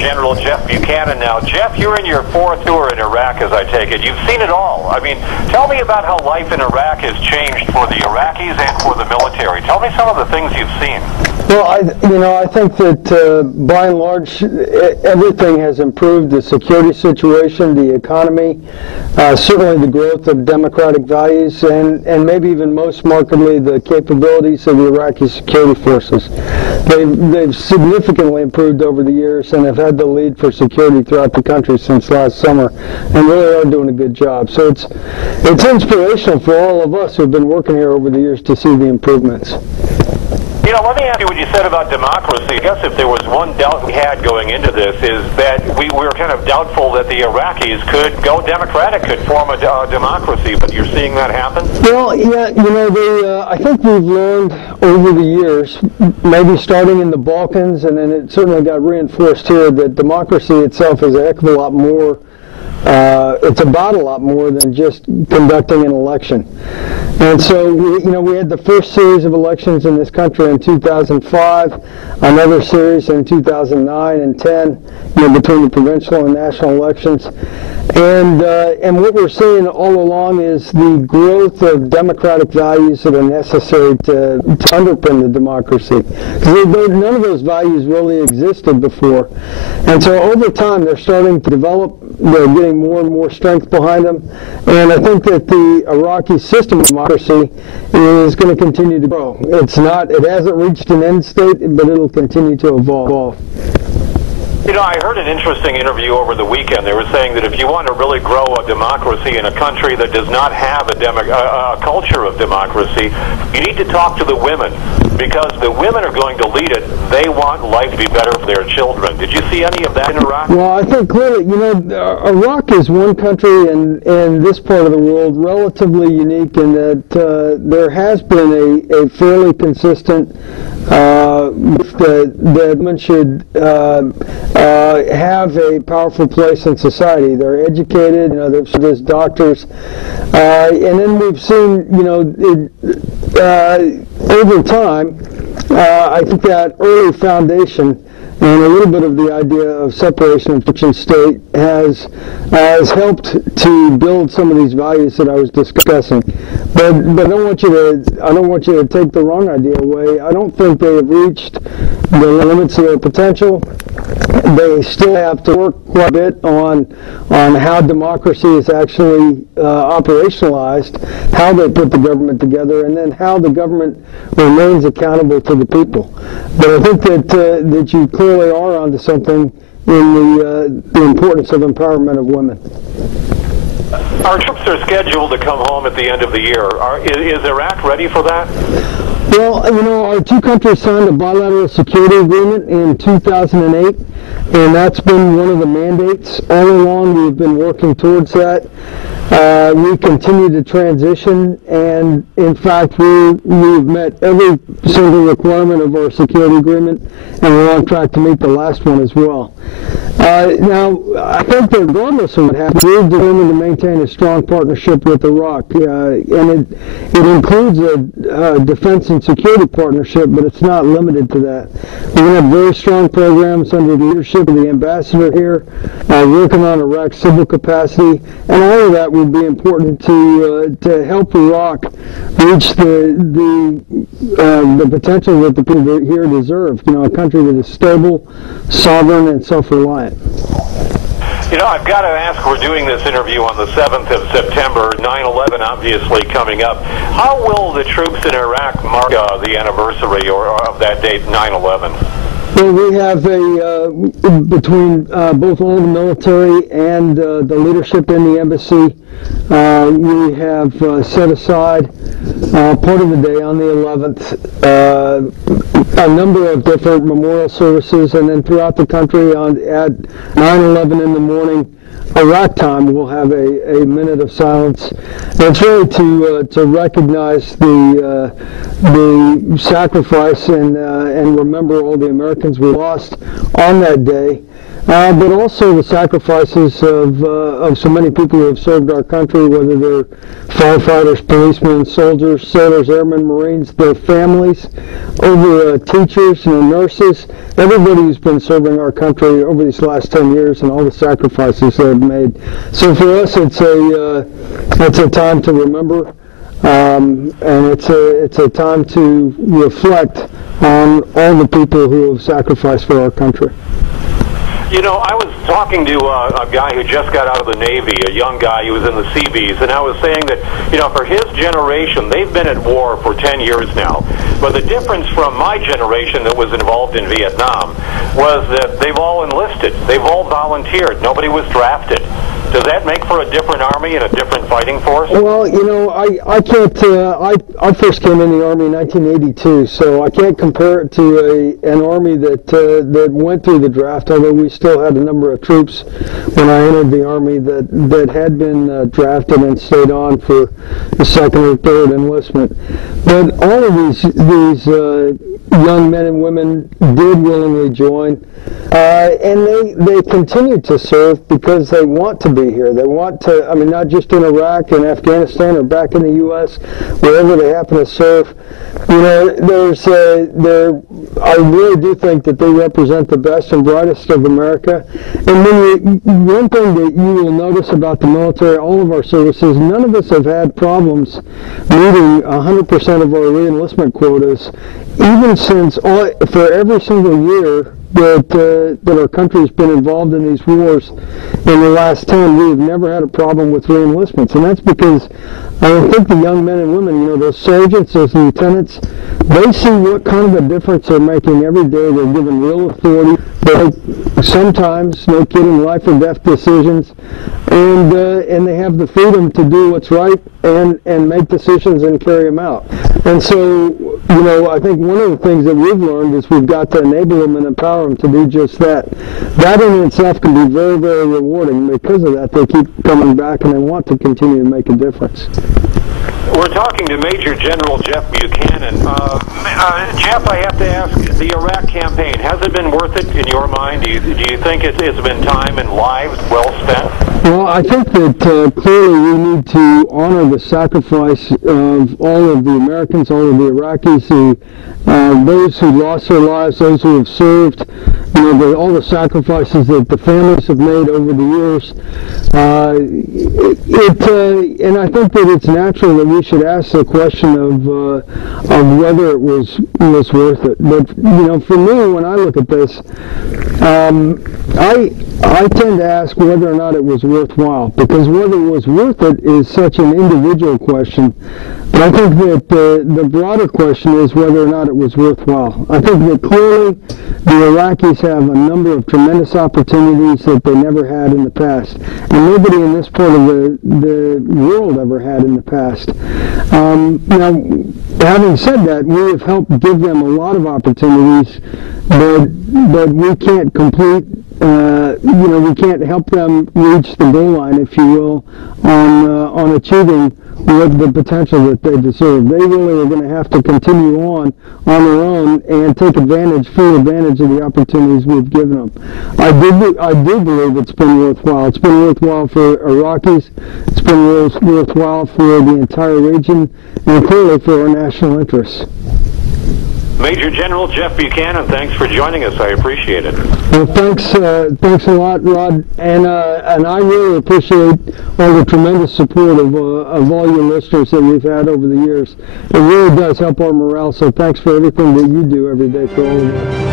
General Jeff Buchanan now. Jeff, you're in your fourth tour in Iraq, as I take it. You've seen it all. I mean, tell me about how life in Iraq has changed for the Iraqis and for the military. Tell me some of the things you've seen. Well, I think that by and large, everything has improved. The security situation, the economy, certainly the growth of democratic values, and maybe even most markedly the capabilities of the Iraqi security forces. They've significantly improved over the years and have had the lead for security throughout the country since last summer, and really are doing a good job. So it's inspirational for all of us who have been working here over the years to see the improvements. You know, let me ask you what you said about democracy. I guess if there was one doubt we had going into this is that we were kind of doubtful that the Iraqis could go democratic, could form a democracy, but you're seeing that happen? Well, yeah, I think we've learned over the years, maybe starting in the Balkans, and then it certainly got reinforced here, that democracy itself is a heck of a lot more. It's about a lot more than just conducting an election. And so, we had the first series of elections in this country in 2005, another series in 2009 and 10, between the provincial and national elections. And what we're seeing all along is the growth of democratic values that are necessary to underpin the democracy. Because none of those values really existed before. And so over time, they're starting to develop. They're getting more and more strength behind them. And I think that the Iraqi system of democracy is going to continue to grow. It hasn't reached an end state, but it'll continue to evolve. You know, I heard an interesting interview over the weekend. They were saying that if you want to really grow a democracy in a country that does not have a culture of democracy, you need to talk to the women, because the women are going to lead it. They want life to be better for their children. Did you see any of that in Iraq? Well, I think clearly, Iraq is one country in this part of the world relatively unique in that there has been a fairly consistent that women should have a powerful place in society. They're educated, they've served as doctors, and then we've seen, over time, I think that early foundation and a little bit of the idea of separation of church and state has helped to build some of these values that I was discussing. But I don't want you to take the wrong idea away. I don't think they have reached the limits of their potential. They still have to work quite a bit on how democracy is actually operationalized, how they put the government together, and then how the government remains accountable to the people. But I think that you clearly are onto something in the importance of empowerment of women. Our troops are scheduled to come home at the end of the year. Is Iraq ready for that? Well, our two countries signed a bilateral security agreement in 2008, and that's been one of the mandates. All along, we've been working towards that. We continue to transition, and in fact, we've met every single requirement of our security agreement, and we're on track to meet the last one as well. Now, I think that regardless of what happens, we're determined to maintain a strong partnership with Iraq, and it includes a defense and security partnership, but it's not limited to that. We're going to have very strong programs under the leadership of the ambassador here, working on Iraq's civil capacity, and all of that would be important to help Iraq reach the potential that the people here deserve. A country that is stable, sovereign, and self-reliant. I've got to ask, we're doing this interview on the 7th of September, 9/11 obviously coming up. How will the troops in Iraq mark the anniversary of that date, 9/11? Well, we have between both all the military and the leadership in the embassy, we have set aside part of the day on the 11th, a number of different memorial services, and then throughout the country at 9/11 in the morning, Iraq time, we'll have a minute of silence. And it's really to recognize the sacrifice and remember all the Americans we lost on that day. but also the sacrifices of so many people who have served our country, whether they're firefighters, policemen, soldiers, sailors, airmen, Marines, their families, over teachers and nurses, everybody who's been serving our country over these last 10 years and all the sacrifices they've made. So for us, it's a time to remember, and it's a time to reflect on all the people who have sacrificed for our country. You know, I was talking to a guy who just got out of the Navy, a young guy who was in the Seabees, and I was saying that, you know, for his generation, they've been at war for 10 years now. But the difference from my generation that was involved in Vietnam was that they've all enlisted. They've all volunteered. Nobody was drafted. Does that make for a different Army and a different fighting force? Well, you know, I can't, I first came in the Army in 1982, so I can't compare it to an Army that went through the draft, although we still had a number of troops when I entered the Army that had been drafted and stayed on for the second or third enlistment. But all of these young men and women did willingly join. And they continue to serve because they want to be here. They want to, I mean, not just in Iraq and Afghanistan or back in the U.S., wherever they happen to serve. You know, I really do think that they represent the best and brightest of America. And one thing that you will notice about the military, all of our services, none of us have had problems meeting 100% of our re-enlistment quotas, even since for every single year that our country's been involved in these wars in the last 10, we've never had a problem with re-enlistments. And that's because I think the young men and women, you know, those sergeants, those lieutenants, they see what kind of a difference they're making every day. They're given real authority. They make sometimes, no kidding, life or death decisions, and they have the freedom to do what's right and make decisions and carry them out. And so, you know, I think one of the things that we've learned is we've got to enable them and empower them to do just that. That in itself can be very, very rewarding. Because of that, they keep coming back and they want to continue to make a difference. We're talking to Major General Jeff Buchanan. Jeff, I have to ask, the Iraq campaign, has it been worth it in your mind? Do you think it's been time and lives well spent? Well, I think that clearly we need to honor the sacrifice of all of the Americans, all of the Iraqis, those who lost their lives, those who have served, you know, all the sacrifices that the families have made over the years. And I think that it's natural that we should ask the question of whether it was worth it. But you know, for me, when I look at this, I tend to ask whether or not it was worthwhile, because whether it was worth it is such an individual question. But I think that the broader question is whether or not it was worthwhile. I think that clearly the Iraqis have a number of tremendous opportunities that they never had in the past, and nobody in this part of the world ever had in the past. Now, having said that, we have helped give them a lot of opportunities, but we can't complete. You know, we can't help them reach the goal line, if you will, on achieving what the potential that they deserve. They really are going to have to continue on their own and take full advantage of the opportunities we've given them. I do believe it's been worthwhile. It's been worthwhile for Iraqis. It's been worthwhile for the entire region, and clearly for our national interests. Major General Jeff Buchanan, thanks for joining us. I appreciate it. Well, thanks a lot, Rod, and I really appreciate all the tremendous support of all your listeners that we've had over the years. It really does help our morale. So thanks for everything that you do every day for all of us.